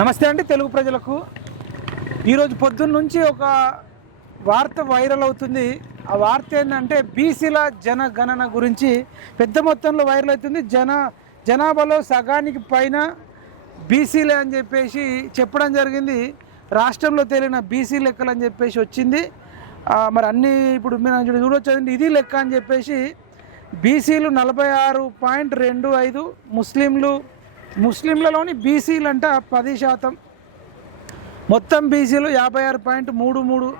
నమస్తే అండి తెలుగు ప్రజలకు. ఈరోజు పొద్దున్న నుంచి ఒక వార్త వైరల్ అవుతుంది. ఆ వార్త ఏంటంటే బీసీల జనగణన గురించి పెద్ద మొత్తంలో వైరల్ అవుతుంది. జనాభాలో సగానికి పైన బీసీలే అని చెప్పేసి చెప్పడం జరిగింది. రాష్ట్రంలో తేలిన బీసీ లెక్కలు అని చెప్పేసి వచ్చింది. మరి అన్నీ ఇప్పుడు మీరు చూడొచ్చు, ఇది లెక్క అని చెప్పేసి బీసీలు 46.25, ముస్లింలలోని బీసీలు అంట 10%, మొత్తం బీసీలు 56.33,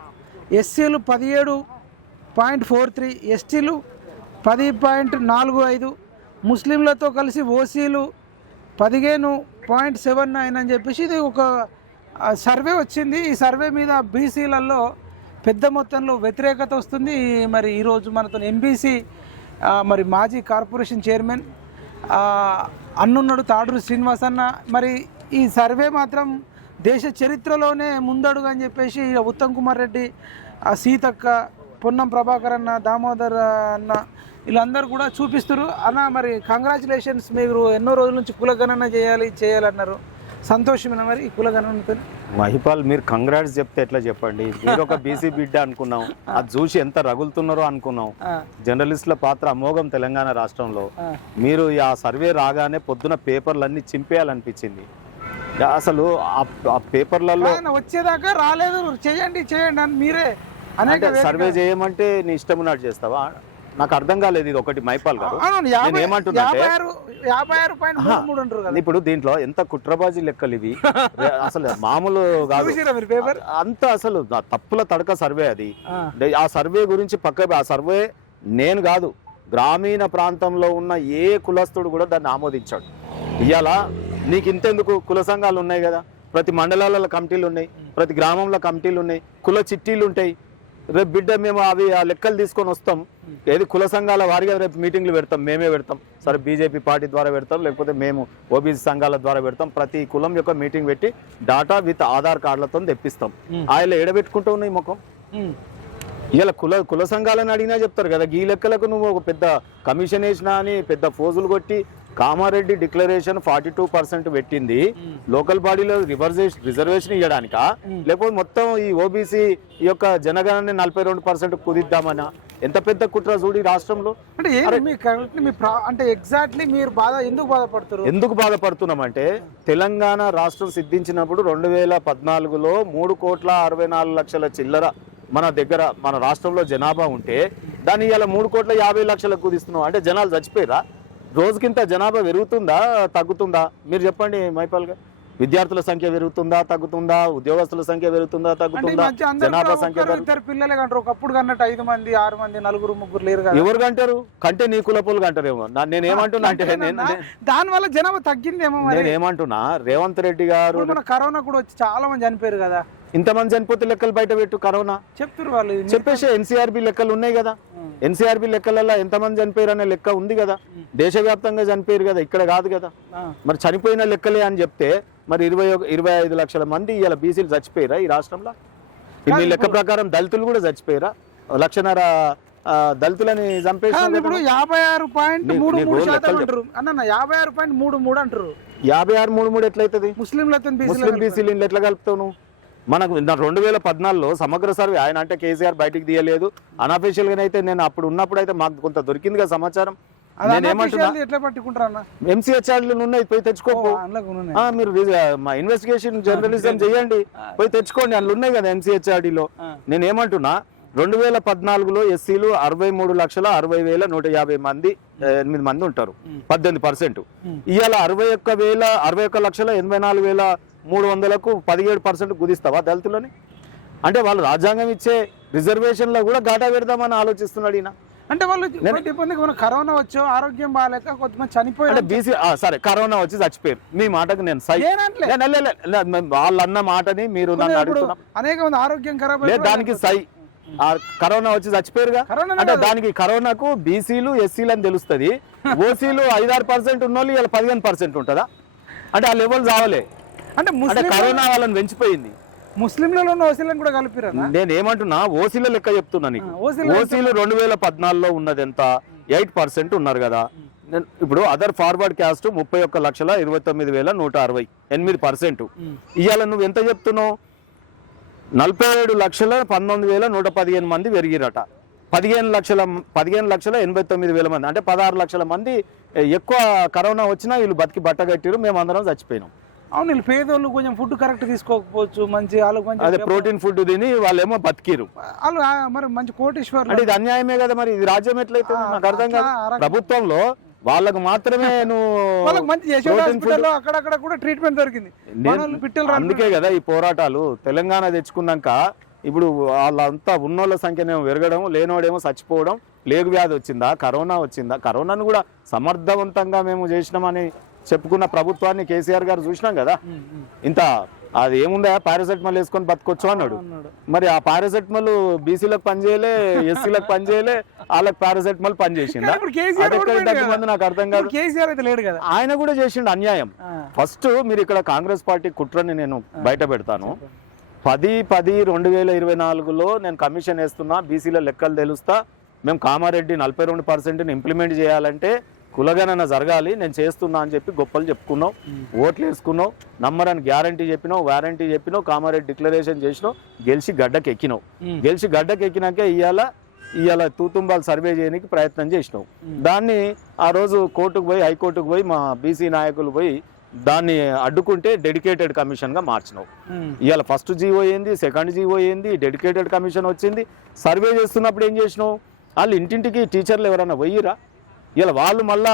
ఎస్సీలు 17.43, ఎస్టీలు 10.45, ముస్లింలతో కలిసి ఓసీలు 15.79 అని చెప్పేసి ఇది ఒక సర్వే వచ్చింది. ఈ సర్వే మీద బీసీలలో పెద్ద మొత్తంలో వ్యతిరేకత వస్తుంది. మరి ఈరోజు మనతో ఎంబీసీ మరి మాజీ కార్పొరేషన్ చైర్మన్ అన్నున్నాడు, తాడూరు శ్రీనివాస్ అన్న. మరి ఈ సర్వే మాత్రం దేశ చరిత్రలోనే ముందడుగు అని చెప్పేసి ఉత్తమ్ కుమార్ రెడ్డి, సీతక్క, పొన్నం ప్రభాకర్ అన్న, దామోదర్ అన్న వీళ్ళందరూ కూడా చూపిస్తారు. అన్న మరి కంగ్రాచులేషన్స్, మీరు ఎన్నో రోజుల నుంచి కులగణన చేయాలన్నారు. సంతోషమేనా మరి ఈ కులగణనతో? మహిపాల్, మీరు కంగ్రాట్స్ చెప్తే ఎట్లా చెప్పండి. మీరు ఒక బీసీ బిడ్డ అనుకున్నాం, అది చూసి ఎంత రగులుతున్నారో అనుకున్నాం. జర్నలిస్టుల పాత్ర అమోఘం తెలంగాణ రాష్ట్రంలో. మీరు ఆ సర్వే రాగానే పొద్దున పేపర్లన్నీ చింపేయాలనిపించింది. అసలు ఆ పేపర్లలో వచ్చేదాకా రాలేదు, చేయండి అని మీరే సర్వే చేయమంటే నీ ఇష్టం ఉన్నట్టు చేస్తావా? నాకు అర్థం కాలేదు. ఇది ఒకటి మైపాల్ గారు, నేను ఏమంటున్నా, ఇప్పుడు దీంట్లో ఎంత కుట్రబాజీ లెక్కలు ఇవి. అసలు మామూలు కాదు, అంత అసలు తప్పుల తడక సర్వే అది. ఆ సర్వే గురించి ఆ సర్వే నేను కాదు, గ్రామీణ ప్రాంతంలో ఉన్న ఏ కులస్తుడు కూడా దాన్ని ఆమోదించాడు. ఇవాళ నీకు ఇంతెందుకు, కుల సంఘాలు ఉన్నాయి కదా, ప్రతి మండలాలలో కమిటీలు ఉన్నాయి, ప్రతి గ్రామంలో కమిటీలు ఉన్నాయి, కుల చిట్టీలు ఉంటాయి. రేపు బిడ్డ మేము అవి ఆ లెక్కలు తీసుకొని వస్తాం. ఏది కుల సంఘాల వారిగా రేపు మీటింగ్లు పెడతాం, మేమే పెడతాం. సరే బీజేపీ పార్టీ ద్వారా పెడతాం, లేకపోతే మేము ఓబీసీ సంఘాల ద్వారా పెడతాం. ప్రతి కులం యొక్క మీటింగ్ పెట్టి డాటా విత్ ఆధార్ కార్డులతో తెప్పిస్తాం. ఆయన ఎడబెట్టుకుంటూ ఉన్నాయి ముఖం. ఇలా కుల సంఘాలను అడిగినా చెప్తారు కదా, ఈ లెక్కలకు నువ్వు ఒక పెద్ద కమిషన్ వేసినా అని పెద్ద ఫోజులు కొట్టి. కామారెడ్డి డిక్లరేషన్ 42% పెట్టింది లోకల్ బాడీలో రిజర్వేషన్ ఇవ్వడానిక, లేకపోతే మొత్తం ఈ ఓబీసీ యొక్క జనగణన 42% కుదిద్దామనా? ఎంత పెద్ద కుట్ర చూడి రాష్ట్రంలో. అంటే ఎగ్జాక్ట్లీ మీరు ఎందుకు బాధపడుతున్నామంటే, తెలంగాణ రాష్ట్రం సిద్ధించినప్పుడు 2014లో 3,64,00,000 చిల్లర మన దగ్గర మన రాష్ట్రంలో జనాభా ఉంటే దాన్ని ఇలా 3,50,00,000 కుదిస్తున్నాం. అంటే జనాలు చచ్చిపోయారా? రోజుకింత జనాభా పెరుగుతుందా తగ్గుతుందా? మీరు చెప్పండి మైపాల్ గారు. విద్యార్థుల సంఖ్య పెరుగుతుందా తగ్గుతుందా? ఉద్యోగస్తుల సంఖ్య పెరుగుతుందా తగ్గుతుందా? జనాభా సంఖ్య పిల్లలే కంటారు, ఒకప్పుడు కన్నట్టు 5 మంది 6 మంది 4 3 లేరు. ఎవరు కంటారు? కంటే నీ కులపోలు కంటారేమో. నేను ఏమంటున్నా అంటే దాని వల్ల జనాభా తగ్గిందేమో. నేను ఏమంటున్నా, రేవంత్ రెడ్డి గారు కరోనా కూడా వచ్చి చాలా మంది చనిపోయారు కదా. ఇంతమంది చనిపోతే లెక్కలు బయట పెట్టు. కరోనా చెప్తారు వాళ్ళు, చెప్పేసి ఎన్సీఆర్బీ లెక్కలు ఉన్నాయి కదా. ఎన్సీఆర్బీ లెక్కలలో ఎంతమంది చనిపోయారు అనే లెక్క ఉంది కదా. దేశవ్యాప్తంగా చనిపోయారు కదా, ఇక్కడ కాదు కదా. మరి చనిపోయిన లెక్కలే అని చెప్తే మరి 25 లక్షల మంది ఇలా బీసీలు చచ్చిపోయారా ఈ రాష్ట్రంలో? మీ లెక్క ప్రకారం దళితులు కూడా చచ్చిపోయారా? 1.5 లక్షల దళితులని చంపేసి 56.33 అంటారు. 56.33 ఎట్లయితుంది? ముస్లిం బీసీలు ఎట్లా కలుపుతావు నువ్వు? మనకు 2014లో సమగ్ర సర్వే, ఆయన అంటే కేసీఆర్ బయటికి తీయలేదు. అన్అఫీషియల్ గా అయితే నేను అప్పుడు ఉన్నప్పుడు అయితే మాకు కొంత దొరికింది కదా సమాచారం. నేను ఏమంటున్నా, ఎంసీహెచ్ఆర్లు ఉన్నాయి, పోయి తెచ్చుకోకు. మీరు ఇన్వెస్టిగేషన్ జర్నలిజం చేయండి, పోయి తెచ్చుకోండి, అందులో ఉన్నాయి కదా ఎంసీహెచ్ఆర్డీలో. నేను ఏమంటున్నా, 2014లో ఎస్సీలు 63,60,150 మంది 8 మంది ఉంటారు, 18%. ఇవాళ 61,84,84,300కు 17% కుదిస్తావా దళితులని? అంటే వాళ్ళు రాజ్యాంగం ఇచ్చే రిజర్వేషన్లో కూడా ఘాటా పెడదామని ఆలోచిస్తున్నాడు ఈయన. అంటే వాళ్ళు కరోనా వచ్చో ఆరోగ్యం బాగాలేక కొంతమంది చనిపోయారు. బీసీ సరే, కరోనా వచ్చి చచ్చిపోయారు, మీ మాటకు నేను సై. వాళ్ళు అన్న మాటని మీరు నన్ను అడుగుతున్నా, అనేక మంది ఆరోగ్యం ఖరాబ్, దానికి సై. కరోనా వచ్చి చచ్చిపోయారుగా, అంటే దానికి కరోనాకు బీసీలు ఎస్సీలు అని తెలుస్తుంది. ఓసీలు 5-6% ఉన్న వాళ్ళు ఇలా 15% ఉంటుందా? అంటే ఆ లెవెల్ రావాలే. అంటే కరోనా వాళ్ళని పెంచిపోయింది. ముస్లింలలో ఓసీలను కూడా కలిపిరా? నేను ఏమంటున్నా, ఓసీల లెక్క చెప్తున్నా నీకు. ఓసీలు 2014లో ఉన్నది ఎంత? 8% ఉన్నారు కదా. ఇప్పుడు అదర్ ఫార్వర్డ్ క్యాస్ట్ 31,29,160 8%. ఇవాళ నువ్వు ఎంత చెప్తున్నావు? 47,19,115 మంది పెరిగిరట. 15,89,000 మంది అంటే 16 లక్షల మంది ఎక్కువ కరోనా వచ్చినా వీళ్ళు బతికి బట్టగట్టిరు, మేము అందరం చచ్చిపోయినాం. అవును, వీళ్ళు పేదోళ్ళు కొంచెం ఫుడ్ కరెక్ట్ తీసుకోకపోవచ్చు, మంచి వాళ్ళకి మంచి అదే ప్రోటీన్ ఫుడ్ తిని వాళ్ళేమో బతికిరు. వాళ్ళు మరి మంచి కోటీశ్వరులు. అంటే ఇది అన్యాయమే కదా, మరి ఇది రాజ్యం ఎట్లయితే నాకు అర్థం కాదు. ప్రభుత్వంలో వాళ్ళకు మాత్రమే వాళ్ళకి మంచి యశోద హాస్పిటల్లో అక్కడక్కడ కూడా ట్రీట్మెంట్ దొరికింది. అందుకే కదా ఈ పోరాటాలు. తెలంగాణ తెచ్చుకున్నాక ఇప్పుడు వాళ్ళంతా ఉన్నోళ్ళ సంఖ్యనేమో పెరగడం, లేనోడేమో చచ్చిపోవడం. ప్లేగు వ్యాధి వచ్చిందా, కరోనా వచ్చిందా? కరోనాను కూడా సమర్థవంతంగా మేము చేసినామని చెప్పుకున్న ప్రభుత్వాన్ని కేసీఆర్ గారు చూసినాం కదా. ఇంత అది ఏముందా, పారాసెటమాల్ వేసుకొని బతకొచ్చు అన్నాడు. మరి ఆ పారాసెటమాల్ బీసీలకు పనిచేయలే, ఎస్సీలకు పనిచేయలే, వాళ్ళకి పారాసెటమాల్ పనిచేసిందా? నాకు అర్థం కాదు. ఆయన కూడా చేసిండు అన్యాయం. ఫస్ట్ మీరు ఇక్కడ కాంగ్రెస్ పార్టీ కుట్రని నేను బయట పెడతాను. 10/10/2024లో నేను కమిషన్ వేస్తున్నా, బీసీల లెక్కలు తెలుస్తా, మేము కామారెడ్డి 42% ఇంప్లిమెంట్ చేయాలంటే కులగణన జరగాలి, నేను చేస్తున్నా అని చెప్పి గొప్పలు చెప్పుకున్నావు, ఓట్లు వేసుకున్నావు, నమ్మరని గ్యారంటీ చెప్పినావు, వారంటీ చెప్పినావు, కామారెడ్డి డిక్లరేషన్ చేసినావు, గెలిచి గడ్డకి ఎక్కినావు. గెలిచి గడ్డకి ఎక్కినాక ఇవాళ తూతుంబాలు సర్వే చేయడానికి ప్రయత్నం చేసినావు. దాన్ని ఆ రోజు కోర్టుకు పోయి, హైకోర్టుకు పోయి మా బీసీ నాయకులు పోయి దాన్ని అడ్డుకుంటే డెడికేటెడ్ కమిషన్గా మార్చినావు. ఇవాళ ఫస్ట్ జీవో ఏంది, సెకండ్ జీవో ఏంది, డెడికేటెడ్ కమిషన్ వచ్చింది. సర్వే చేస్తున్నప్పుడు ఏం చేసినావు? వాళ్ళు ఇంటింటికి టీచర్లు ఎవరైనా పోయిరా? ఇలా వాళ్ళు మళ్ళా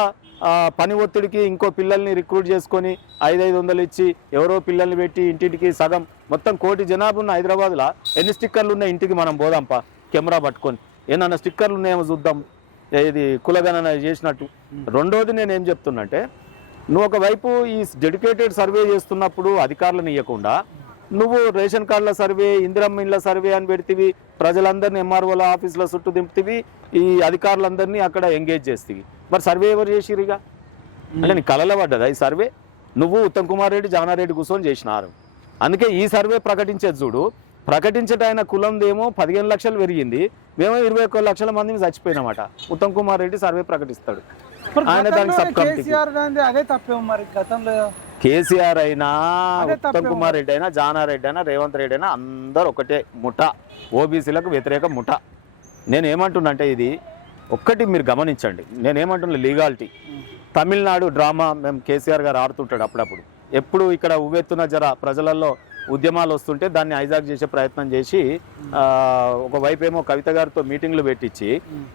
పని ఒత్తిడికి ఇంకో పిల్లల్ని రిక్రూట్ చేసుకొని 500 ఇచ్చి ఎవరో పిల్లల్ని పెట్టి ఇంటింటికి సగం మొత్తం 1 కోటి జనాభా ఉన్న హైదరాబాద్లో ఎన్ని స్టిక్కర్లు ఉన్నాయి? ఇంటికి మనం పోదాంపా కెమెరా పట్టుకొని, ఏమన్నా స్టిక్కర్లు ఉన్నాయేమో చూద్దాం, ఇది కులగణన చేసినట్టు. రెండోది నేను ఏం చెప్తున్నా అంటే, నువ్వు ఒకవైపు ఈ డెడికేటెడ్ సర్వే చేస్తున్నప్పుడు అధికారులను ఇవ్వకుండా నువ్వు రేషన్ కార్డుల సర్వే, ఇందిరమ్మ ఇండ్ల సర్వే అని పెడితివి, ప్రజలందరినీ ఎంఆర్ఓల ఆఫీసుల చుట్టూ దింపుతివి, ఈ అధికారులందరినీ అక్కడ ఎంగేజ్ చేస్తేవి. మరి సర్వే ఎవరు చేసిరుగా? అంటే నీ కళలో పడ్డదా ఈ సర్వే? నువ్వు ఉత్తమ్ కుమార్ రెడ్డి, జానారెడ్డి కూర్చొని చేసినారు. అందుకే ఈ సర్వే ప్రకటించేది చూడు. ప్రకటించటైన కులందేమో 15 లక్షలు పెరిగింది, మేము 21 లక్షల మందిని చచ్చిపోయినామట. ఉత్తమ్ కుమార్ రెడ్డి సర్వే ప్రకటిస్తాడు, ఆయన దానికి సబ్ కమిటీ. కేసీఆర్ అయినా, ఉత్తమ్ కుమార్ రెడ్డి అయినా, జానారెడ్డి అయినా, రేవంత్ రెడ్డి అయినా అందరు ఒకటే ముఠ, ఓబీసీలకు వ్యతిరేక ముఠ. నేనేమంటున్నా అంటే ఇది ఒక్కటి మీరు గమనించండి. నేనేమంటున్నా లీగాలిటీ. తమిళనాడు డ్రామా మేము కేసీఆర్ గారు ఆడుతుంటాడు అప్పుడప్పుడు. ఎప్పుడు ఇక్కడ ఉవ్వెత్తున ప్రజలలో ఉద్యమాలు వస్తుంటే దాన్ని హైజాక్ చేసే ప్రయత్నం చేసి ఒకవైపు ఏమో కవిత గారితో మీటింగ్లు పెట్టించి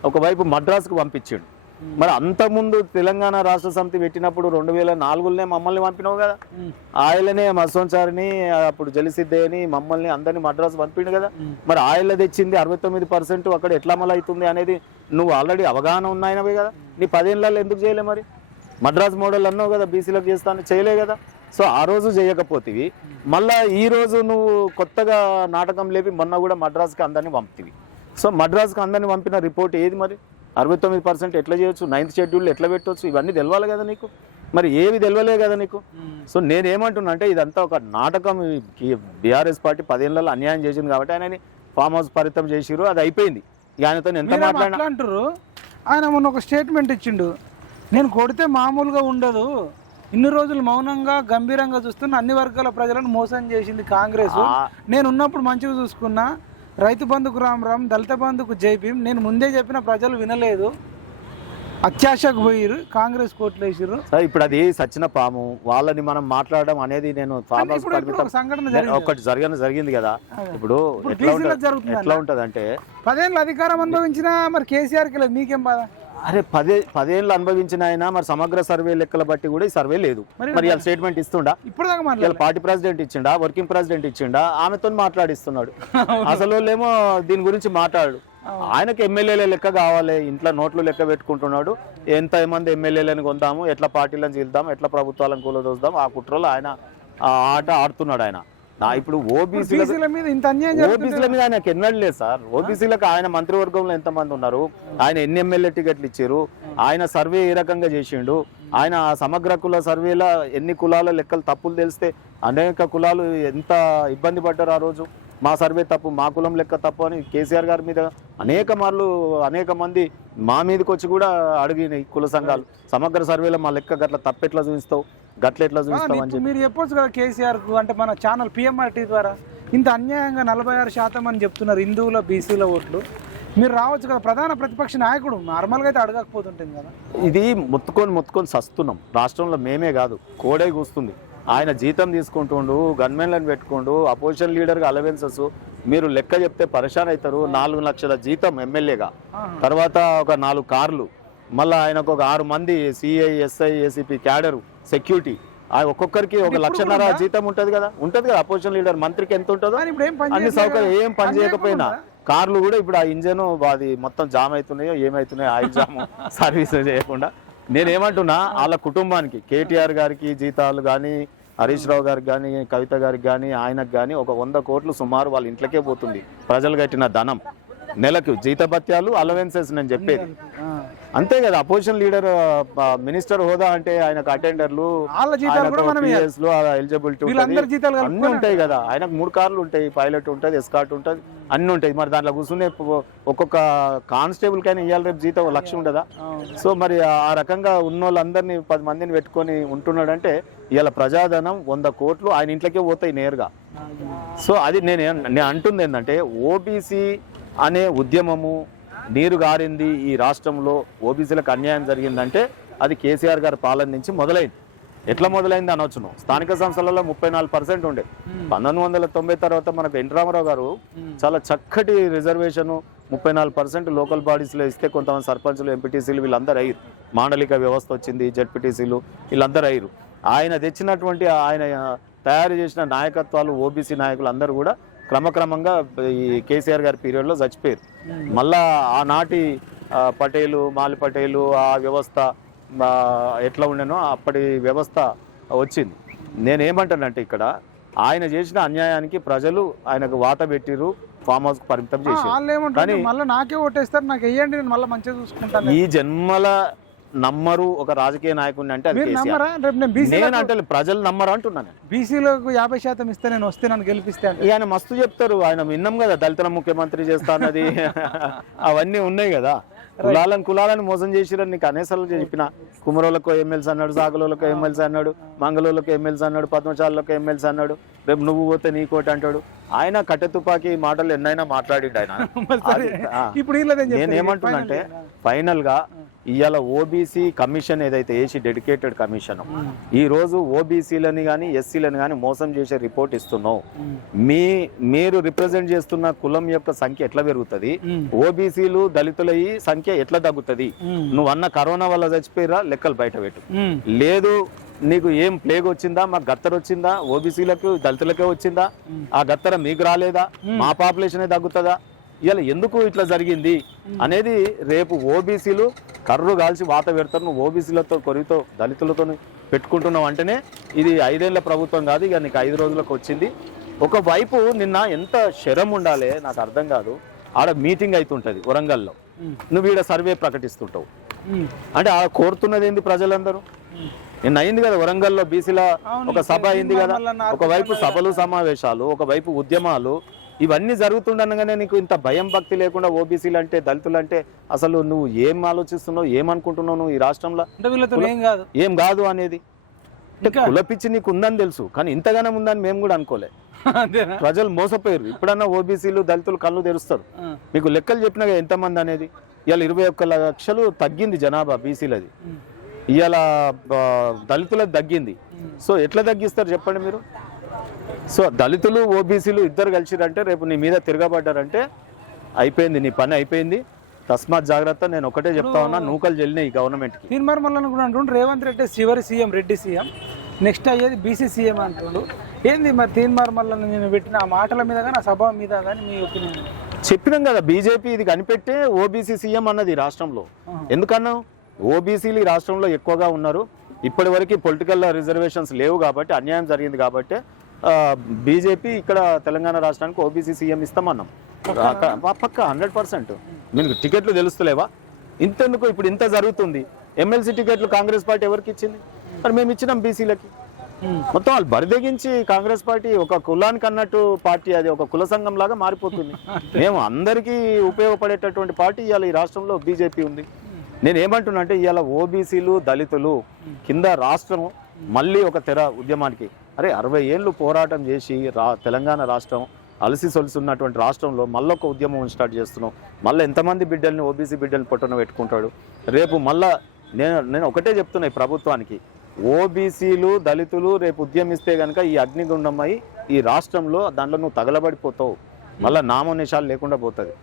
ఒకవైపు మద్రాసుకు పంపించాడు. మరి అంతకుముందు తెలంగాణ రాష్ట్ర సమితి పెట్టినప్పుడు 2004లోనే మమ్మల్ని పంపినావు కదా. ఆయననే మసోన్చారిని, అప్పుడు జలిసిద్దేని, మమ్మల్ని అందరినీ మద్రాసు పంపిండు కదా. మరి ఆయన తెచ్చింది 69% అక్కడ ఎట్లా అమలు అవుతుంది అనేది నువ్వు ఆల్రెడీ అవగాహన ఉన్నాయనవే కదా. నీ 10 ఏళ్ళలో ఎందుకు చేయలే? మరి మద్రాసు మోడల్ అన్నావు కదా, బీసీలకు చేస్తాను, చేయలే కదా. సో ఆ రోజు చేయకపోతివి, మళ్ళా ఈ రోజు నువ్వు కొత్తగా నాటకం లేపి మొన్న కూడా మద్రాసుకి అందరినీ పంపుతీవి. సో మద్రాసుకి అందరినీ పంపిన రిపోర్ట్ ఏది? మరి 69% ఎట్లా చేయొచ్చు, 9th షెడ్యూల్ ఎట్లా పెట్టవచ్చు, ఇవన్నీ తెలవాలి కదా నీకు. మరి ఏవి తెలవలే కదా నీకు. సో నేనేమంటున్నా అంటే ఇదంతా ఒక నాటకం. బీఆర్ఎస్ పార్టీ 10 ఏళ్ళలో అన్యాయం చేసింది కాబట్టి ఆయనని ఫామ్ హౌస్ పరితం చేసిరు, అది అయిపోయింది. ఆయనతో ఎంత మాట్లాడినా అంటారు. ఆయన మొన్న ఒక స్టేట్మెంట్ ఇచ్చిండు, నేను కొడితే మామూలుగా ఉండదు, ఇన్ని రోజులు మౌనంగా గంభీరంగా చూస్తున్న అన్ని వర్గాల ప్రజలను మోసం చేసింది కాంగ్రెస్. నేను ఉన్నప్పుడు మంచిగా చూసుకున్నా, రైతు బంధుకు రామ్ రామ్, దళిత బంధుకు జై భీమ్, నేను ముందే చెప్పిన ప్రజలు వినలేదు, అత్యాశకు పోయిరు, కాంగ్రెస్ కోట్లు వేసిర్రు. ఇప్పుడు అది సచిన పాము, వాళ్ళని మనం మాట్లాడడం అనేది నేను ఒకటి జరిగింది కదా. ఇప్పుడు ఎట్లా ఉంటది అంటే 10 ఏళ్ళు అధికారం అనుభవించినా మరి కేసీఆర్కి లేదు, మీకేం బాధ? అరే 10 ఏళ్ళు అనుభవించిన ఆయన మరి సమగ్ర సర్వే లెక్కల బట్టి కూడా ఈ సర్వే లేదు. మరి ఇలా స్టేట్మెంట్ ఇస్తుండా? ఇప్పుడు పార్టీ ప్రెసిడెంట్ ఇచ్చిండా, వర్కింగ్ ప్రెసిడెంట్ ఇచ్చిండా, ఆమెతో మాట్లాడిస్తున్నాడు. అసలు వాళ్ళేమో దీని గురించి మాట్లాడు. ఆయనకి ఎమ్మెల్యేల లెక్క కావాలి, ఇంట్లో నోట్లు లెక్క పెట్టుకుంటున్నాడు. ఎంతమంది ఎమ్మెల్యేలను కొందాము, ఎట్లా పార్టీలను చీల్దాం, ఎట్లా ప్రభుత్వాలను కూలదోద్దాం, ఆ కుట్రలో ఆయన ఆట ఆడుతున్నాడు. ఆయన ఇప్పుడు ఓబీసీల మీద ఆయనకు ఎన్నడూ లేదు సార్. ఓబీసీలకు ఆయన మంత్రివర్గంలో ఎంతమంది ఉన్నారు, ఆయన ఎన్ని ఎమ్మెల్యే టికెట్లు ఇచ్చారు, ఆయన సర్వే ఏ రకంగా చేసిండు, ఆయన సమగ్ర కుల సర్వేలో ఎన్ని కులాల లెక్కలు తప్పులు తెలిస్తే అనేక కులాలు ఎంత ఇబ్బంది పడ్డారు ఆ రోజు. మా సర్వే తప్పు, మా కులం లెక్క తప్పు అని కేసీఆర్ గారి మీద అనేక మంది మా మీదకి వచ్చి కూడా అడిగినాయి కుల సంఘాలు. సమగ్ర సర్వేలో మా లెక్క గట్ల తప్పెట్లా చూపిస్తావు, గట్లెట్లా చూపిస్తావు అని చెప్పి మీరు చెప్పొచ్చు కదా కేసీఆర్ అంటే మన ఛానల్ పిఎంఆర్టీ ద్వారా ఇంత అన్యాయంగా 46% అని చెప్తున్నారు హిందువుల బీసీల ఓట్లు. మీరు రావచ్చు కదా, ప్రధాన ప్రతిపక్ష నాయకుడు, నార్మల్గా అయితే అడగకపోతుంటుంది కదా. ఇది మొత్తుకొని సస్తున్నాం. రాష్ట్రంలో మేమే కాదు, కోడే కూస్తుంది. ఆయన జీతం తీసుకుంటుండు, గన్మెన్లను పెట్టుకుండు, అపోజిషన్ లీడర్గా అలవెన్సెస్. మీరు లెక్క చెప్తే పరిశాన్ అవుతారు. 4 లక్షల జీతం ఎమ్మెల్యేగా, తర్వాత ఒక 4 కార్లు, మళ్ళీ ఆయనకు ఒక 6 మంది CI, SI, ACP cadre, security, ఒక్కొక్కరికి 1.5 లక్ష జీతం ఉంటది కదా. అపోజిషన్ లీడర్ మంత్రికి ఎంత ఉంటుందో అన్ని సౌకర్యం. ఏం పని చేయకపోయినా కార్లు కూడా ఇప్పుడు ఆ ఇంజన్ అది మొత్తం జామ్ అవుతున్నాయో ఏమవుతున్నాయో, ఆయిల్ జామ్ సర్వీస్ చేయకుండా. నేనేమంటున్నా, వాళ్ళ కుటుంబానికి కేటీఆర్ గారికి జీతాలు కానీ, హరీష్ రావు గారికి కానీ, కవిత గారికి కానీ, ఆయనకు కానీ ఒక 100 కోట్లు సుమారు వాళ్ళ ఇంట్లోకే పోతుంది. ప్రజలు కట్టిన ధనం నెలకు జీతభత్యాలు, అలవెన్సెస్ నేను చెప్పేది అంతే కదా. అపోజిషన్ లీడర్ మినిస్టర్ హోదా అంటే ఆయనకు అటెండర్లు, ఎలిజిబిలిటీ అన్ని ఉంటాయి కదా. ఆయనకు 3 కార్లు ఉంటాయి, పైలట్ ఉంటుంది, ఎస్కార్ట్ ఉంటుంది, అన్ని ఉంటాయి. మరి దాంట్లో కూర్చునే ఒక్కొక్క కానిస్టేబుల్ కైనా ఇవాళ రేపు జీతం 1 లక్ష ఉండదా? సో మరి ఆ రకంగా ఉన్న వాళ్ళందరినీ 10 మందిని పెట్టుకొని ఉంటున్నాడంటే ఇవాళ ప్రజాధనం 100 కోట్లు ఆయన ఇంట్లోకే పోతాయి నేరుగా. సో అది నేను అంటుంది ఏంటంటే, ఓబీసీ అనే ఉద్యమము నీరు గారింది ఈ రాష్ట్రంలో, ఓబీసీలకు అన్యాయం జరిగిందంటే అది కేసీఆర్ గారి పాలన నుంచి మొదలైంది. ఎట్లా మొదలైంది అనొచ్చును. స్థానిక సంస్థలలో 34% ఉండే. 1990 తర్వాత మనకు ఎన్ రామారావు గారు చాలా చక్కటి రిజర్వేషన్ 34% లోకల్ బాడీస్లో ఇస్తే కొంతమంది సర్పంచులు, ఎంపీటీసీలు వీళ్ళందరూ అయ్యారు. మాండలిక వ్యవస్థ వచ్చింది, జెడ్పీటీసీలు వీళ్ళందరూ అయ్యారు. ఆయన తెచ్చినటువంటి, ఆయన తయారు చేసిన నాయకత్వాలు, ఓబీసీ నాయకులు అందరూ కూడా క్రమక్రమంగా ఈ కేసీఆర్ గారి పీరియడ్లో చచ్చిపోయారు. మళ్ళా ఆనాటి పటేలు, మాలి పటేలు ఆ వ్యవస్థ ఎట్లా ఉండేనో అప్పటి వ్యవస్థ వచ్చింది. నేనేమంటానంటే, ఇక్కడ ఆయన చేసిన అన్యాయానికి ప్రజలు ఆయనకు వాత పెట్టిరు, ఫామ్ హౌస్ పరిమితం చేశారు. కానీ నాకే ఓటేస్తారు, నాకు వేయండి, నేను మళ్ళీ మంచిగా చూసుకుంటాను. ఈ జన్మల నమ్మరు ఒక రాజకీయ నాయకుడిని అంటే అది కేసీఆర్. నేను అంటే ప్రజలు నమ్మరు అంటున్నాను. బీసీలకు 50% ఇస్తే నేను వస్తే నన్ను గెలిపిస్తే ఆయన మస్తు చెప్తారు. ఆయన విన్నాం కదా, దళితుల ముఖ్యమంత్రి చేస్తా అన్నది అవన్నీ ఉన్నాయి కదా. కులాలను మోసం చేసిరని నీకు అనేసార్లు చెప్పిన. కుమరోళ్ళకు ఎమ్మెల్సీ అన్నాడు, సాగలోళ్ళకు ఎమ్మెల్సీ అన్నాడు, మంగళూరులకు ఎమ్మెల్సీ అన్నాడు, పద్మశాలకు ఎమ్మెల్సీ అన్నాడు, రేపు నువ్వు పోతే నీకోటి అంటాడు. ఆయన కట్టె తుపాకి మాటలు ఎన్నైనా మాట్లాడిండు ఆయన. నేనేమంటున్నా అంటే, ఫైనల్ గా ఇవాళ ఓబీసీ కమిషన్ ఏదైతే వేసి డెడికేటెడ్ కమిషన్, ఈ రోజు ఓబీసీలని కానీ ఎస్సీలని కానీ మోసం చేసే రిపోర్ట్ ఇస్తున్నావు. మీరు రిప్రజెంట్ చేస్తున్న కులం యొక్క సంఖ్య ఎట్లా పెరుగుతుంది? ఓబీసీలు దళితుల ఈ సంఖ్య ఎట్లా తగ్గుతుంది? నువ్వు అన్న కరోనా వల్ల చచ్చిపోయిరా లెక్కలు బయట పెట్టు. లేదు నీకు ఏం ప్లేగ్ వచ్చిందా, మాకు గత్తర వచ్చిందా, ఓబీసీలకు దళితులకే వచ్చిందా, ఆ గత్తర మీకు రాలేదా, మా పాపులేషనే తగ్గుతుందా? ఇలా ఎందుకు ఇట్లా జరిగింది అనేది రేపు ఓబీసీలు కర్రు కాల్చి వాత పెడతారు. నువ్వు ఓబీసీలతో కొరితో దళితులతో పెట్టుకుంటున్నావు అంటేనే ఇది 5 ఏళ్ల ప్రభుత్వం కాదు, ఇక నీకు 5 రోజులకు వచ్చింది. ఒకవైపు నిన్న ఎంత శరం ఉండాలి నాకు అర్థం కాదు. ఆడ మీటింగ్ అవుతుంటది వరంగల్లో, నువ్వు ఈడ సర్వే ప్రకటిస్తుంటావు. అంటే ఆడ కోరుతున్నది ఏంది ప్రజలందరూ? నిన్న అయింది కదా వరంగల్లో బీసీల ఒక సభ అయింది కదా. ఒకవైపు సభలు సమావేశాలు, ఒకవైపు ఉద్యమాలు, ఇవన్నీ జరుగుతుండగానే నీకు ఇంత భయం భక్తి లేకుండా ఓబీసీలు అంటే దళితులు అంటే అసలు నువ్వు ఏం ఆలోచిస్తున్నావు, ఏమనుకుంటున్నావు? నువ్వు ఈ రాష్ట్రంలో ఏం కాదు అనేది కులపిచ్చి నీకు ఉందని తెలుసు, కానీ ఇంతగానే ఉందని మేము కూడా అనుకోలే. ప్రజలు మోసపోయారు. ఇప్పుడన్నా ఓబీసీలు దళితులు కళ్ళు తెరుస్తారు. మీకు లెక్కలు చెప్పినా ఎంతమంది అనేది. ఇవాళ 21 లక్షలు తగ్గింది జనాభా బీసీలది, ఇవాళ దళితులది తగ్గింది. సో ఎట్లా తగ్గిస్తారు చెప్పండి మీరు? సో దళితులు ఓబీసీలు ఇద్దరు కలిసిరంటే రేపు నీ మీద తిరగబడ్డారంటే అయిపోయింది, నీ పని అయిపోయింది. తస్మాత్ జాగ్రత్త. నేను ఒకటే చెప్తా ఉన్నా, నూకలు జల్లినాయి ఈ గవర్నమెంట్కి. తీన్మార్ మల్లన్న కూడా అంటుండ్రు, రేవంత్ రెడ్డి చివరి సీఎం, రెడ్డి సీఎం, నెక్స్ట్ అయ్యేది బీసీ సీఎం అంటుండు. ఏంది మరి తీన్మార్ మల్లన్న నేను పెట్టిన ఆ మాటల మీద కానీ, ఆ సభ మీద కానీ మీ ఒపీనియన్? చెప్పినాం కదా, బీజేపీ ఇది కనిపెట్టే ఓబీసీ సీఎం అన్నది రాష్ట్రంలో. ఎందుకన్నా ఓబీసీలు ఈ రాష్ట్రంలో ఎక్కువగా ఉన్నారు. ఇప్పటి వరకు పొలిటికల్ రిజర్వేషన్స్ లేవు కాబట్టి, అన్యాయం జరిగింది కాబట్టి బీజేపీ ఇక్కడ తెలంగాణ రాష్ట్రానికి ఓబీసీ సీఎం ఇస్తామన్నాం పక్క 100%. మీకు టికెట్లు తెలుస్తలేవా? ఇంతెందుకు ఇప్పుడు ఇంత జరుగుతుంది. ఎమ్మెల్సీ టికెట్లు కాంగ్రెస్ పార్టీ ఎవరికి ఇచ్చింది? మరి మేము ఇచ్చినాం బీసీలకి. మొత్తం వాళ్ళు బరిదెగించి కాంగ్రెస్ పార్టీ ఒక కులానికి అన్నట్టు పార్టీ, అది ఒక కుల సంఘం లాగా మారిపోతుంది. మేము అందరికీ ఉపయోగపడేటటువంటి పార్టీ ఇవాళ ఈ రాష్ట్రంలో బీజేపీ ఉంది. నేను ఏమంటున్నా అంటే ఇవాళ ఓబీసీలు దళితులు కింద రాష్ట్రం మళ్ళీ ఒక తెర ఉద్యమానికి, అరే 60 ఏళ్ళు పోరాటం చేసి తెలంగాణ రాష్ట్రం అలసి సొలిసి ఉన్నటువంటి రాష్ట్రంలో మళ్ళొక ఉద్యమం స్టార్ట్ చేస్తున్నాం. మళ్ళీ ఎంతమంది బిడ్డల్ని ఓబీసీ బిడ్డల్ని పొట్టన పెట్టుకుంటాడు రేపు. మళ్ళా నేను ఒకటే చెప్తున్నా ఈ ప్రభుత్వానికి, ఓబీసీలు దళితులు రేపు ఉద్యమిస్తే కనుక ఈ అగ్నిగుండమై ఈ రాష్ట్రంలో దాంట్లో నువ్వు తగలబడిపోతావు, మళ్ళీ నామోనిషాలు లేకుండా పోతుంది.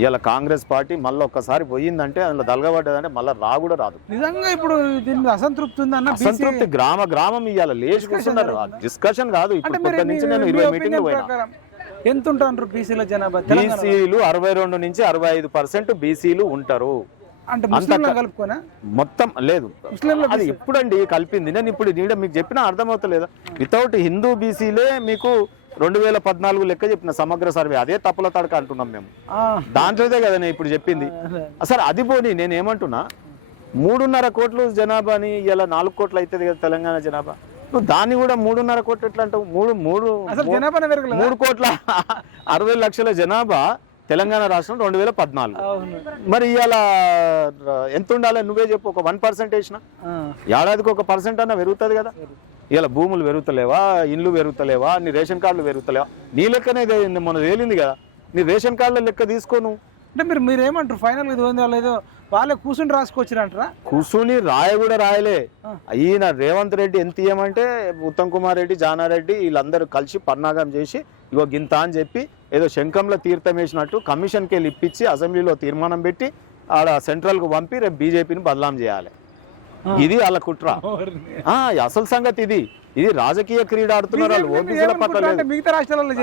ఇవాళ కాంగ్రెస్ పార్టీ మళ్ళీ ఒక్కసారి పోయిందంటే అందులో దలగబడ్డదంటే మళ్ళీ కూడా రాదు. నిజంగా ఇప్పుడు దీని మీద అసంతృప్తి ఉందన్న, అసంతృప్తి గ్రామం ఇవాళ లేచి కూర్చున్నారు. డిస్కషన్ కాదు. ఇప్పుడు పొద్దు నుంచి నేను 20 మీటింగ్లు పోయినా. ఎంత ఉంటారు బీసీల జనాభా? బీసీలు 62 నుంచి 65% బీసీలు ఉంటారు. అంటే ముస్లింలు కలుపుకోనా? మొత్తం లేదు, అది ఎప్పుడండి కలిపింది? నేను ఇప్పుడు మీకు చెప్పినా అర్థమవుతలేదా? వితౌట్ హిందూ బీసీలే మీకు 2014 లెక్క చెప్పిన సమగ్ర సర్వే, అదే తప్పుల తడక అంటున్నాం మేము. దాంట్లోదే కదా నేను ఇప్పుడు చెప్పింది. అసలు అది పోనీ నేను ఏమంటున్నా, 3.5 కోట్ల జనాభాని ఇలా 4 కోట్లు అవుతుంది కదా తెలంగాణ జనాభా. నువ్వు దాన్ని కూడా 3.5 కోట్లు ఎట్లా అంటావు? 3,60,00,000 జనాభా తెలంగాణ రాష్ట్రం 2014. మరి ఇవాళ ఎంత ఉండాలి నువ్వే చెప్పు. ఒక 1% వేసిన ఏడాదికి 1% అన్న పెరుగుతుంది కదా. ఇలా భూములు పెరుగుతలేవా, ఇండ్లు పెరుగుతలేవా, నీ రేషన్ కార్డులు పెరుగుతలేవా? నీ లెక్కనే మొన్న తేలింది కదా, నీ రేషన్ కార్డుల లెక్క తీసుకోను. అంటే మీరు ఏమంటారు ఫైనల్ ఇది లేదో వాళ్ళే కూర్చుని రాసుకొచ్చిరంటారా? కూర్చుని కూడా రాయలే. ఈయన రేవంత్ రెడ్డి ఎంత ఇయ్యమంటే ఉత్తమ్ కుమార్ రెడ్డి, జానారెడ్డి వీళ్ళందరూ కలిసి పన్నాగం చేసి ఇగో గింత అని చెప్పి ఏదో శంఖంలో తీర్థం వేసినట్టు కమిషన్కి వెళ్ళి ఇప్పించి అసెంబ్లీలో తీర్మానం పెట్టి ఆడ సెంట్రల్కు పంపి రేపు బీజేపీని బదలాం చేయాలి. ఇది వాళ్ళ కుట్ర. అసలు సంగతి ఇది రాజకీయ క్రీడ ఆడుతున్నారు వాళ్ళు. ఓబీసీల పట్ల మిగతా రాష్ట్రాలలో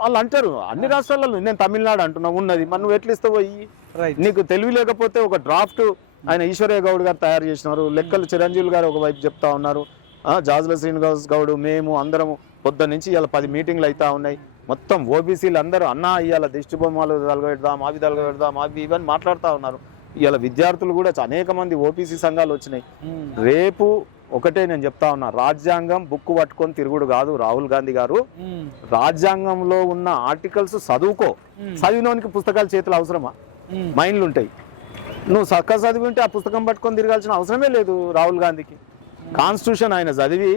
వాళ్ళు అంటారు అన్ని రాష్ట్రాలలో. నేను తమిళనాడు అంటున్నా ఉన్నది, మరి నువ్వు ఎట్లా ఇస్తావు? నీకు తెలివి లేకపోతే ఒక డ్రాఫ్ట్ ఆయన ఈశ్వర్య గౌడ్ గారు తయారు చేసినారు. లెక్కలు చిరంజీవి గారు ఒకవైపు చెప్తా ఉన్నారు, జాజుల శ్రీనివాస్ గౌడ్ మేము అందరము పొద్దున్న నుంచి ఇవాళ 10 మీటింగ్లు అవుతా ఉన్నాయి. మొత్తం ఓబీసీలు అందరూ అన్నా ఇవాళ దిష్టి బొమ్మలు తలగబెడదాం, అవి తలగబెడదాం, అవి ఇవన్నీ మాట్లాడుతూ ఉన్నారు. ఇవాళ విద్యార్థులు కూడా అనేక మంది ఓబీసీ సంఘాలు వచ్చినాయి. రేపు ఒకటే నేను చెప్తా ఉన్నా, రాజ్యాంగం బుక్ పట్టుకొని తిరుగుడు కాదు. రాహుల్ గాంధీ గారు రాజ్యాంగంలో ఉన్న ఆర్టికల్స్ చదువుకో. చదివినోనికి పుస్తకాలు చేతులు అవసరమా? మైండ్లు ఉంటాయి. నువ్వు చక్కగా చదివి ఉంటే ఆ పుస్తకం పట్టుకొని తిరగాల్సిన అవసరమే లేదు రాహుల్ గాంధీకి. కాన్స్టిట్యూషన్ ఆయన చదివి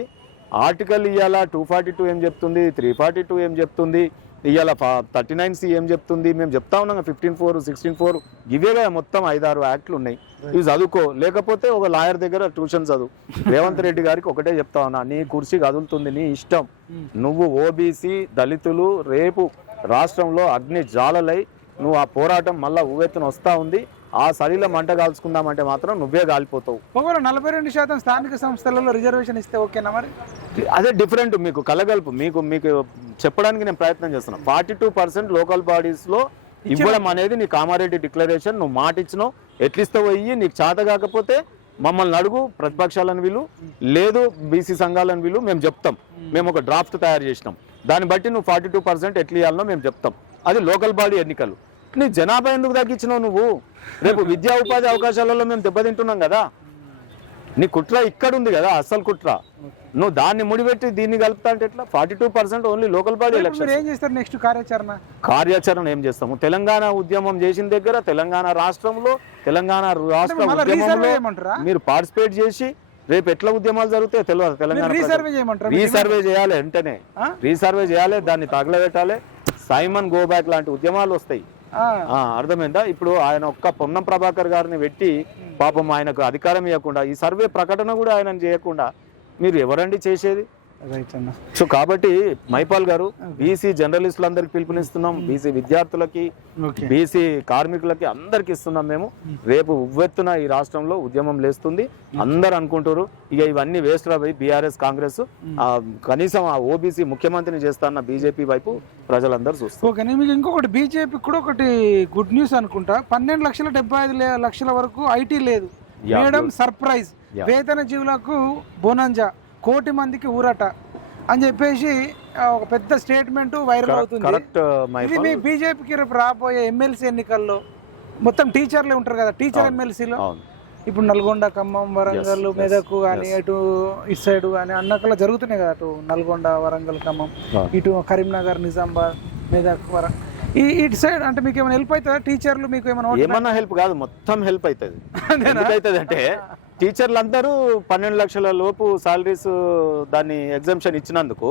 ఆర్టికల్ ఇవాళ 242 ఏం చెప్తుంది, 342 ఏం చెప్తుంది, ఇవాళ 39C ఏం చెప్తుంది, మేము చెప్తా ఉన్నాం 15(4), 16(4) ఇవేగా మొత్తం 5-6 యాక్ట్లు ఉన్నాయి. ఇవి చదువుకో, లేకపోతే ఒక లాయర్ దగ్గర ట్యూషన్ చదువు. రేవంత్ రెడ్డి గారికి ఒకటే చెప్తా ఉన్నా, నీ కుర్చీ కదులుతుంది, నీ ఇష్టం. నువ్వు ఓబీసీ దళితులు రేపు రాష్ట్రంలో అగ్ని జ్వాలలై నువ్వు ఆ పోరాటం మళ్ళా ఉవ్వెత్తున వస్తా ఉంది. ఆ సరిలో మంట కాల్చుకుందామంటే మాత్రం నువ్వే కాలిపోతావు. 42% స్థానిక సంస్థలలో రిజర్వేషన్ ఇస్తే ఓకేనా? మరి అదే డిఫరెంట్ మీకు కలగలుపు మీకు చెప్పడానికి నేను ప్రయత్నం చేస్తున్నాను. 42% లోకల్ బాడీస్ లో ఇవ్వడం అనేది నీ కామారెడ్డి డిక్లరేషన్. నువ్వు మాట ఇచ్చినావు, ఎట్లిస్తావు అయ్యి. నీకు చేత కాకపోతే మమ్మల్ని అడుగు, ప్రతిపక్షాలను వీలు, లేదు బీసీ సంఘాలను వీలు, మేము చెప్తాం. మేము ఒక డ్రాఫ్ట్ తయారు చేసినాం, దాన్ని బట్టి నువ్వు 42% ఎట్లా ఇవ్వాలనో మేము చెప్తాం. అది లోకల్ బాడీ ఎన్నికలు. నీ జనాభా ఎందుకు తగ్గించినావు నువ్వు? రేపు విద్యా ఉపాధి అవకాశాలలో మేము దెబ్బతింటున్నాం కదా. నీ కుట్ర ఇక్కడ ఉంది కదా, అసలు కుట్ర. నువ్వు దాన్ని ముడిపెట్టి దీన్ని కలుపుతా అంటే ఎట్లా? 42% ఓన్లీ లోకల్ బాడీ ఎలక్షన్. ఏం చేస్తారు నెక్స్ట్ కార్యాచరణ ఏం చేస్తాము? తెలంగాణ ఉద్యమం చేసిన దగ్గర తెలంగాణ రాష్ట్రంలో తెలంగాణ రాష్ట్ర ఉద్యమంలో మీరు పార్టిసిపేట్ చేసి రేపు ఎట్లా ఉద్యమాలు జరుగుతాయి తెలియదు. తెలంగాణ రీసర్వే చేయాలి, వెంటనే రీసర్వే చేయాలి, దాన్ని తగలబెట్టాలి. సైమన్ గో బ్యాక్ లాంటి ఉద్యమాలు వస్తాయి. అర్థమైందా? ఇప్పుడు ఆయన ఒక్క పొన్నం ప్రభాకర్ గారిని పెట్టి పాపం ఆయనకు అధికారం ఇవ్వకుండా, ఈ సర్వే ప్రకటన కూడా ఆయన చేయకుండా మీరు ఎవరండి చేసేది? సో కాబట్టి మైపాల్ గారు, బీసీ జర్నలిస్టులందరికి పిలుపునిస్తున్నాం, బీసీ విద్యార్థులకి, బీసీ కార్మికులకి అందరికి ఇస్తున్నాం. మేము రేపు ఉవ్వెత్తున ఈ రాష్ట్రంలో ఉద్యమం లేస్తుంది. అందరు అనుకుంటారు ఇక ఇవన్నీ వేస్ట్ రాబోయి బీఆర్ఎస్ కాంగ్రెస్ కనీసం ఆ ఓబీసీ ముఖ్యమంత్రిని చేస్తాన్న బీజేపీ వైపు ప్రజలందరూ చూస్తారు. ఓకే, మీకు ఇంకొకటి బీజేపీ కూడా ఒకటి గుడ్ న్యూస్ అనుకుంటా. 12,75,00,000 వరకు ఐటీ లేదు మేడం. సర్ప్రైజ్. వేతన జీవులకు బోనంజా, 1 కోటి మందికి ఊరట అని చెప్పేసి ఒక పెద్ద స్టేట్మెంట్ వైరల్ అవుతుంది. ఇది మీ బీజేపీకి రేపు రాబోయే ఎమ్మెల్సీ ఎన్నికల్లో మొత్తం టీచర్లే ఉంటారు కదా, టీచర్ ఎమ్మెల్సీలో ఇప్పుడు నల్గొండ, ఖమ్మం, వరంగల్, మెదక్ కానీ అటు ఇటు సైడ్ కానీ అన్నకల్లా జరుగుతున్నాయి కదా, అటు నల్గొండ, వరంగల్, ఖమ్మం, ఇటు కరీంనగర్, నిజామాబాద్, మెదక్, ఇటు సైడ్ అంటే మీకు ఏమైనా హెల్ప్ అవుతుందా? టీచర్లు మీకు ఏమన్నా హెల్ప్ కాదు, మొత్తం హెల్ప్ అవుతుంది. ఎందుకైతుంది అంటే టీచర్లు అందరూ 12 లక్షల లోపు సాలరీస్ దాన్ని ఎగ్జామ్షన్ ఇచ్చినందుకు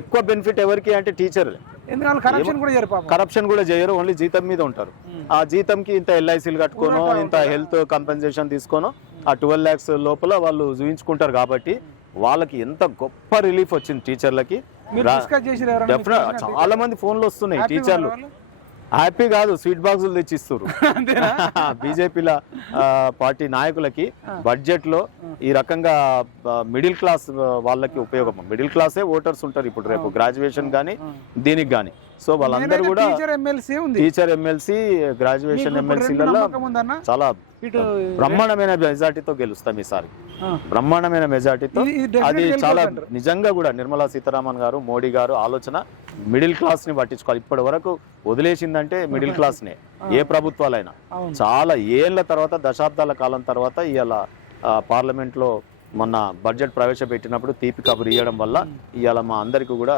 ఎక్కువ బెనిఫిట్ ఎవరికి అంటే టీచర్లే. కరప్షన్ కూడా చేయరు, ఓన్లీ జీతం మీద ఉంటారు. ఆ జీతంకి ఇంత ఎల్ఐసీలు కట్టుకోనో ఇంత హెల్త్ కంపెన్సేషన్ తీసుకోనో ఆ 12 lakhs లోపల వాళ్ళు చూపించుకుంటారు. కాబట్టి వాళ్ళకి ఎంత గొప్ప రిలీఫ్ వచ్చింది టీచర్లకి. చాలా మంది ఫోన్లు వస్తున్నాయి, టీచర్లు హ్యాపీ కాదు, స్వీట్ బాక్సులు తెచ్చిస్తారు బీజేపీల పార్టీ నాయకులకి. బడ్జెట్ లో ఈ రకంగా మిడిల్ క్లాస్ వాళ్ళకి ఉపయోగం, మిడిల్ క్లాసే ఓటర్స్ ఉంటారు ఇప్పుడు రేపు గ్రాడ్యుయేషన్ కానీ దీనికి కానీ. సో వాళ్ళందరూ కూడా టీచర్ ఎమ్మెల్సీ గ్రాడ్యుయేషన్ ఎమ్మెల్సీలలో చాలా బ్రహ్మాండమైన మెజార్టీతో గెలుస్తాం ఈసారి, బ్రహ్మాండమైన మెజార్టీతో. అది చాలా నిజంగా కూడా నిర్మలా సీతారామన్ గారు, మోడీ గారు ఆలోచన మిడిల్ క్లాస్ ని పట్టించుకోవాలి. ఇప్పటి వరకు వదిలేసిందంటే మిడిల్ క్లాస్ నే ఏ ప్రభుత్వాలైనా. చాలా ఏళ్ల తర్వాత, దశాబ్దాల కాలం తర్వాత ఇవాళ పార్లమెంట్ లో మొన్న బడ్జెట్ ప్రవేశపెట్టినప్పుడు తీపి కబురు ఇవ్వడం వల్ల ఇవాళ మా అందరికి కూడా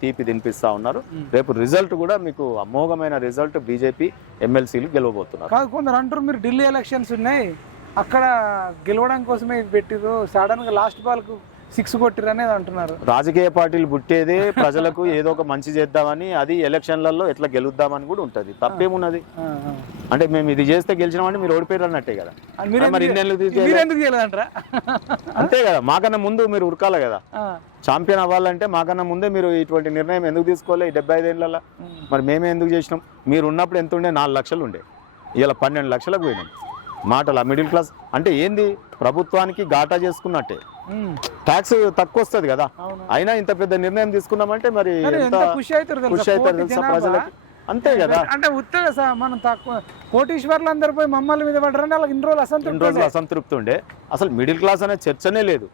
తీపి తినిపిస్తా ఉన్నారు. రేపు రిజల్ట్ కూడా మీకు అమోఘమైన రిజల్ట్, బీజేపీ ఎమ్మెల్సీలు గెలవబోతున్నారు. కాదు, కొందరు అంటారు మీరు ఢిల్లీ ఎలక్షన్స్ ఉన్నాయి అక్కడ గెలవడం కోసమే పెట్టిరు, సడన్ గా లాస్ట్ బాల్ కు 6 కొట్టిరు అనేది అంటున్నారు. రాజకీయ పార్టీలు పుట్టేదే ప్రజలకు ఏదో ఒక మంచి చేద్దామని, అది ఎలక్షన్లలో ఎట్లా గెలుద్దామని కూడా ఉంటది. తప్పేమున్నది అంటే మేము ఇది చేస్తే గెలిచినామంటే మీరు ఓడిపోయారు అన్నట్టే కదా. మరి అంతే కదా, మాకన్నా ముందు మీరు ఉరకాలి కదా. ఛాంపియన్ అవ్వాలంటే మాకన్నా ముందే మీరు ఇటువంటి నిర్ణయం ఎందుకు తీసుకోలే ఈ 75 ఏళ్ళ? మరి మేమే ఎందుకు చేసినాం? మీరు ఉన్నప్పుడు ఎంత ఉండే? 4 లక్షలు ఉండే, ఇలా 12 లక్షలకు పోయినాం. మాటలు మిడిల్ క్లాస్ అంటే ఏంది? ప్రభుత్వానికి ఘాటా చేసుకున్నట్టే, ట్యాక్స్ తక్కువ వస్తుంది కదా. అయినా ఇంత పెద్ద నిర్ణయం తీసుకున్నామంటే మరి ఖుషి అవుతారు తెలుసా ప్రజలకి. అంతే కదా. అంటే ఉత్తగా సార్ మనం తక్కువ కోటీశ్వర్లు అందరు పోయి మమ్మల్ని మీద పడ్డారని వాళ్ళకి ఇన్ని రోజులు అసంతృప్తి ఉండే. అసలు మిడిల్ క్లాస్ అనే చర్చనే లేదు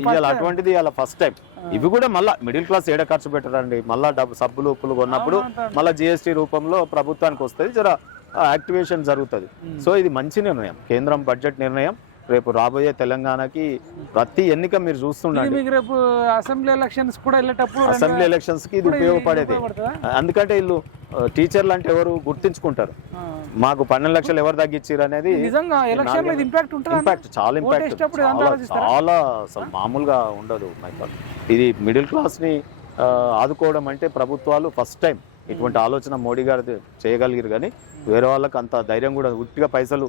ఇవాళ. అటువంటిది ఇవాళ ఫస్ట్ టైం. ఇవి కూడా మళ్ళీ మిడిల్ క్లాస్ ఏడ ఖర్చు పెట్టరండి. మళ్ళా సబ్బులు ఉప్పులు కొన్నప్పుడు మళ్ళీ జిఎస్టీ రూపంలో ప్రభుత్వానికి వస్తుంది, జర యాక్టివేషన్ జరుగుతుంది. సో ఇది మంచి నిర్ణయం, కేంద్రం బడ్జెట్ నిర్ణయం. రేపు రాబోయే తెలంగాణకి ప్రతి ఎన్నిక మీరు చూస్తుండండి. రేపు అసెంబ్లీ ఎలక్షన్స్ కూడా వెళ్ళేటప్పుడు అసెంబ్లీ ఎలక్షన్స్ కి ఇది ఉపయోగపడేది. ఎందుకంటే వీళ్ళు టీచర్లు అంటే ఎవరు గుర్తించుకుంటారు, మాకు 12 లక్షలు ఎవరు తగ్గించారు అనేది. ఇంపాక్ట్ చాలా ఇంపాక్ట్, చాలా అసలు మామూలుగా ఉండదు. ఇది మిడిల్ క్లాస్ ని ఆదుకోవడం అంటే ప్రభుత్వాలు ఫస్ట్ టైం ఇటువంటి ఆలోచన మోడీ గారు చేయగలిగారు. కానీ వేరే వాళ్ళకి అంత ధైర్యం కూడా, ఉట్టిగా పైసలు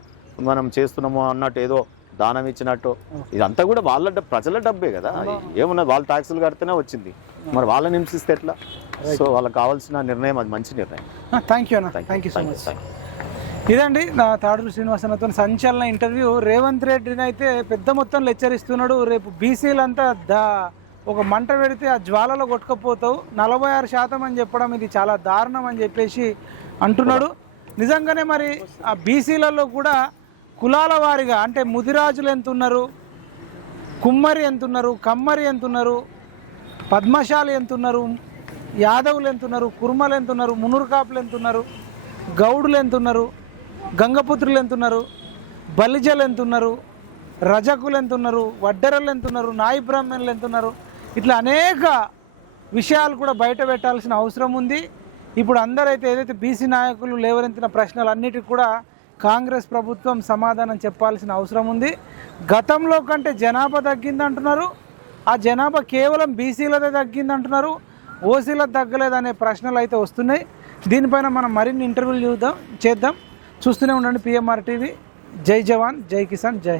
మనం చేస్తున్నాము అన్నట్టు ఏదో దానం ఇచ్చినట్టు, ఇదంతా కూడా వాళ్ళ ప్రజల డబ్బే కదా. ఏమన్నా వాళ్ళు ట్యాక్సులు కడితేనే వచ్చింది, మరి వాళ్ళని హింసిస్తే ఎట్లా? సో వాళ్ళకి కావాల్సిన నిర్ణయం అది మంచి నిర్ణయం. Thank you so much. ఇదండి నా తాడూరు శ్రీనివాసనతో సంచలన ఇంటర్వ్యూ. రేవంత్ రెడ్డిని అయితే పెద్ద మొత్తంలో హెచ్చరిస్తున్నాడు. రేపు బీసీలంతా ఒక మంట పెడితే ఆ జ్వాలలో కొట్టుకపోతావు, 46% అని చెప్పడం ఇది చాలా దారుణం అని చెప్పేసి అంటున్నాడు. నిజంగానే మరి ఆ బీసీలలో కూడా కులాల వారిగా అంటే ముదిరాజులు ఎంత ఉన్నారు, కుమ్మరి ఎంత ఉన్నారు, కమ్మరి ఎంత ఉన్నారు, పద్మశాలి ఎంత ఉన్నారు, యాదవులు ఎంత ఉన్నారు, కుర్మలు ఎంత ఉన్నారు, మునురు కాపులు ఎంత ఉన్నారు, గౌడులు ఎంత ఉన్నారు, గంగపుత్రులు ఎంత ఉన్నారు, బలిజలు ఎంత ఉన్నారు, రజకులు ఎంత ఉన్నారు, వడ్డెరలు ఎంత ఉన్నారు, నాయి బ్రాహ్మణులు ఎంత ఉన్నారు, ఇట్లా అనేక విషయాలు కూడా బయట పెట్టాల్సిన అవసరం ఉంది. ఇప్పుడు అందరైతే ఏదైతే బీసీ నాయకులు లేవనెత్తిన ప్రశ్నలన్నిటికీ కూడా కాంగ్రెస్ ప్రభుత్వం సమాధానం చెప్పాల్సిన అవసరం ఉంది. గతంలో కంటే జనాభా తగ్గిందంటున్నారు, ఆ జనాభా కేవలం బీసీలదే తగ్గిందంటున్నారు, ఓసీలకు తగ్గలేదనే ప్రశ్నలు అయితే వస్తున్నాయి. దీనిపైన మనం మరిన్ని ఇంటర్వ్యూలు చేద్దాం. చూస్తూనే ఉండండి PMR TV. జై జవాన్, జై కిసాన్, జై